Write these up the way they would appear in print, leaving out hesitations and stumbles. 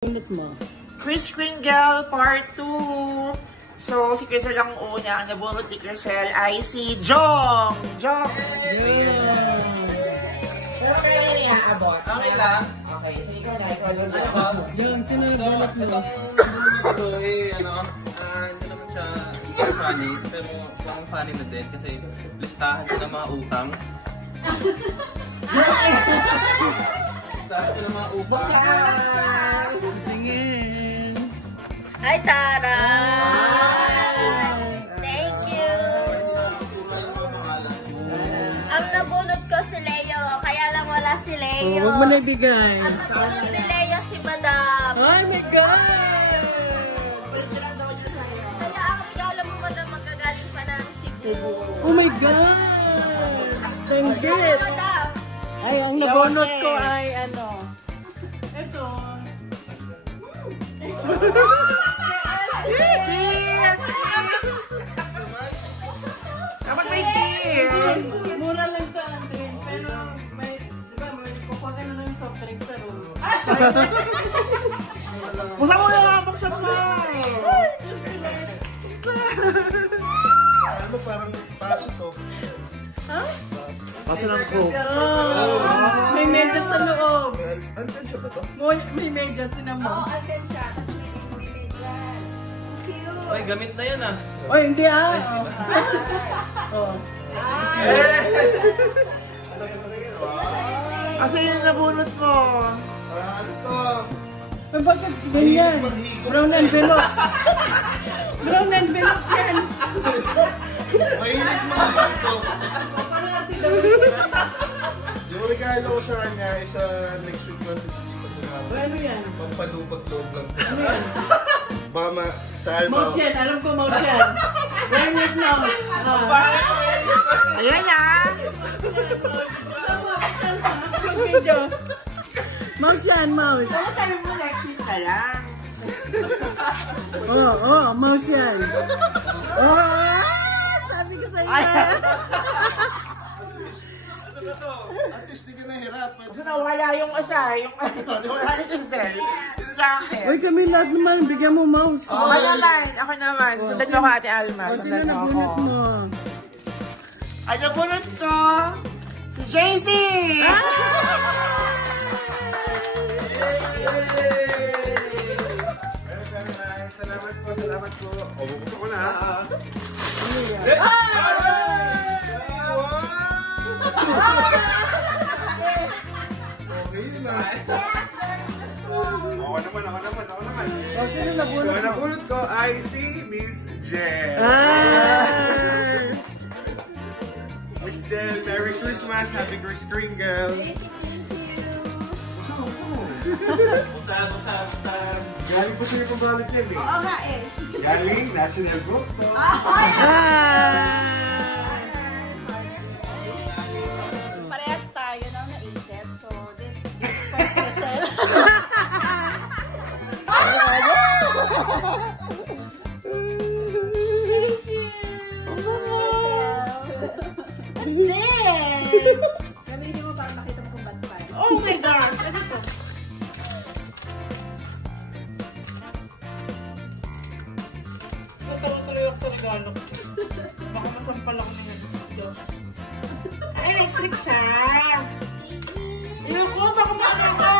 Unit mo. Kris Kringle Part 2. So, si Crisel ang una. Ang nabunot ni Crisel ay si Jong. Jong! Yeah. Pero kaya na niya, boss. Okay lang? Okay, so ikaw na. Ikaw lang. Jong, sino nabunot mo? Ito eh, hindi naman siya funny, pero parang funny na din kasi listahan siya ng mga utang. Listahan siya ng mga utang. Tingin. Hi, Tara! Thank you! Ang nabunot ko si Leo, kaya lang wala si Leo. Huwag mo na ibigay. Ang nabunot ni Leo si Madam. Oh my God! Kaya ang regalo mo, Madam, magagaling pa namin Cebu. Oh my God! Sanggit! Madam! Ay, ang nabunot ko ay ano. Ito. Dapat may kiss! Mura lang ito, Andre. Pero may, di ba, may kukuha ka na ng soft drink sa room. Buksan mo na! Buksan mo! Ano parang paso to? Ha? Paso ng coke. Oh, may medyas sa loob. Andan siya ba to? May medyas na mo. Andyan siya, tapos may yan. Cute! Ay, gamit na yan ah. Oh, hindi ah. Oh. Asa yung nabunot mo? Ano to? Bakit ganyan? Maghigop Brown envelope. Brown envelope yan. Mahilig mga ganito. Yung regalo ko sa kanya is next week na 60. Ano yan? Pampalupag-loob lang. Ano yan? Baka tayo Mouse yan. Alam ko mouse yan. Awareness mouse. Ayan na! Video. Mouse yan, mouse. Ano sabi mo next week ka lang? Oh, mouse yan. Oh, sabi ko sa'yo. At least di ka nahirapan. Kasi nawala yung isa, yung ano, nawala ni Crisel. Ito sa akin. Uy, kami lahat naman. Bigyan mo mouse. Ako naman, ako naman. Sundan mo ako, Ate Alma. O, sino Sundan mo ako. nabunot mo? Ang nabunot ko, si JC! Salamat po. O, bubuksan ko na. Okay yun ah. Ako naman. O, sino nabunot Ang mo? nabunot ko ay si Miss Jel. Miss Jel, Merry Christmas, Happy Kris Kringle. Busa. Galing po sa'yo kung balik yan eh. Oo nga eh. Galing National Bookstore. Parehas tayo na naisip. So, this for Crisel. Thank you! Yes! Gamitin mo para makita mo kung ba't pa. Oh my gosh! Ano to? Tuloy ako sa regalo. Baka masampal ako na yun. Ay, electric siya! Iyon ko, baka makita.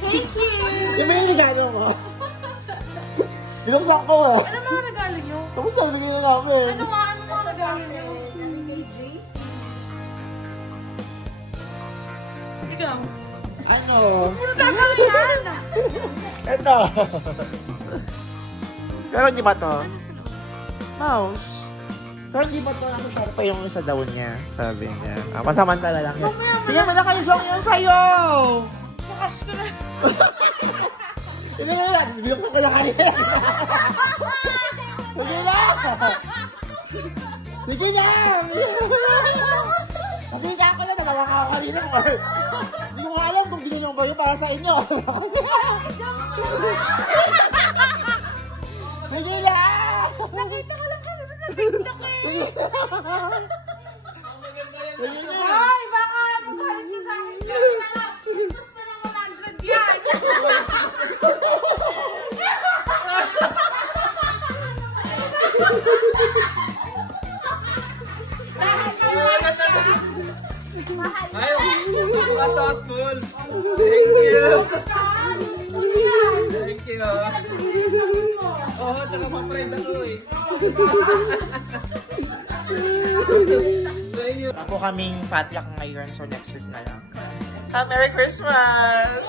Thank you! Di ba yung regalo mo? Binuksan ko eh. Ano mga regalo nyo? Kamusta? Bigyan na namin. Ano mga regalo nyo? Ikaw? Ano? Puro tama yan! Ito. Pero hindi ba to? Mouse. Pero hindi ba to? Ano sabi pa yung isa daw niya? Sabi niya. Pasamantala lang yan. Tingnan mo na kayo song yan sa'yo! Bukas ko na! Tingnan mo na! Binuksan ko na kanina. Sige na! Sige na! Nakita ko na, natawa ka kanina. Hindi ko alam kung ginanong ba yun para sa inyo. Sige na! Nakita ko lang kasi sa TikTok eh! Sige na! Ay, baka magkaroon siya sa akin. Gusto na 100 yan! Ay, thoughtful. Thank you. Thank you. Oo, tsaka pa-friend ako eh. Ako kaming patyak ngayon, so next week na lang. Merry Christmas!